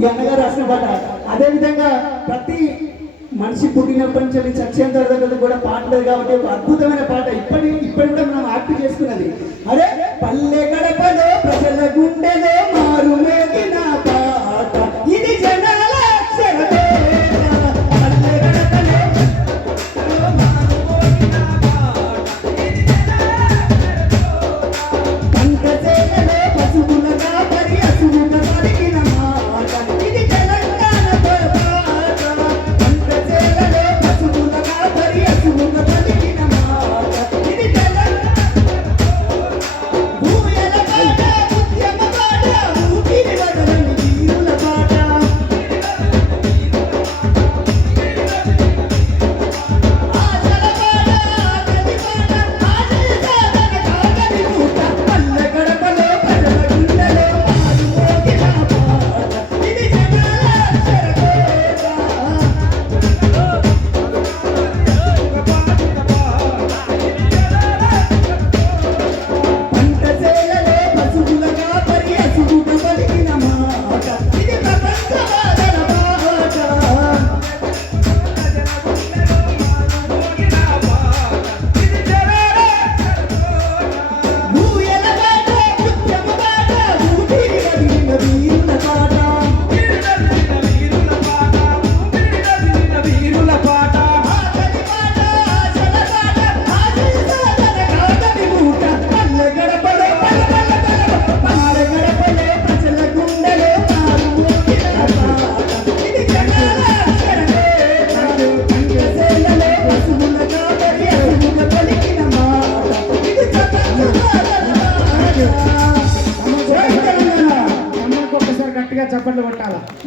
ఈ అన్నగారు రాసిన పాట. అదేవిధంగా ప్రతి మనిషి పుట్టినప్పటి నుంచి చచ్చేంత వరకు కూడా పాట లేదు కాబట్టి ఒక అద్భుతమైన పాట ఇప్పటి కూడా మనం యాక్ట్ చేసుకున్నది. అరే పల్లె గడపలో ప్రజల గుండెలో మారు మోగిన పాట ఇది జనాల అక్షరమే. పల్లె గడపలో మారు మోగిన పాట ఇది పంట చేలలో పశువులుగా పరి అసువుగా పలికిన మాట ఇది తెలంగాణ పాట. పంట చేలలో పశువులుగా పరి అసువుగా పలికిన మాట ఇది తెలంగాణ భూయల పాట ఉద్యమ పాట ఊపిరి వదలని వీరుల పాట. ఆశల పాట ఆగని పాట ఆశయ సాధన కాగని పూట పల్లె గడపలో ప్రజల గుండెలో మారు మోగిన పాట ఇది జనాల అక్షరకోట. పంట చేలలో పశువులుగా పరి అసువుగా పలికిన మాట ఇది ప్రపంచ వాదన పాట. భూయల పాట ఉద్యమ పాట ఊపిరి వదిలిన వీరుల పాట. ఆగని పాట ఆశల పాట ఆశయ సాధన కాగని పూట పల్లె గడపలో పల్లె గడపలో ప్రజల గుండెలో మారు మోగిన పాట ఇది జనాల అక్షరమేట. పంటసేలలో పశువులుగా పరి అసువుగా పలికిన మాట ఇది ప్రపంచ వాదన పాట. అమ్మకు ఒక్కసారి గట్టిగా చప్పట్లు కొట్టాలా?